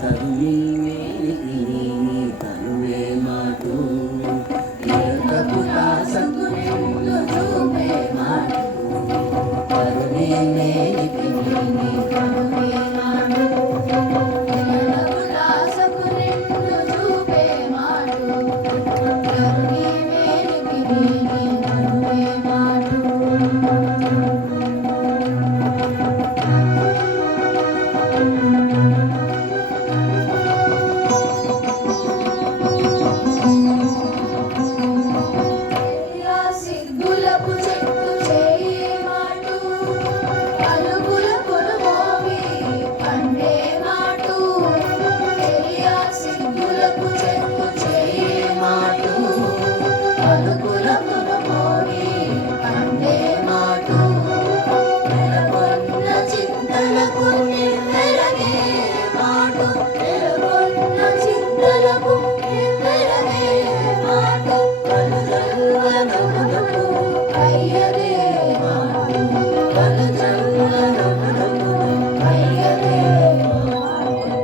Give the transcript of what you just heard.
కరుణీ మేలికి నీ కనువే మాటు ఎరుకకు తాసకు నిన్ను చూపే మాటు కరుణీ మేలికి నీ కనువే మాటు ఎరుకకు తాసకు నిన్ను చూపే మాటు కరుణీ మేలికి నీ కనువే మాటు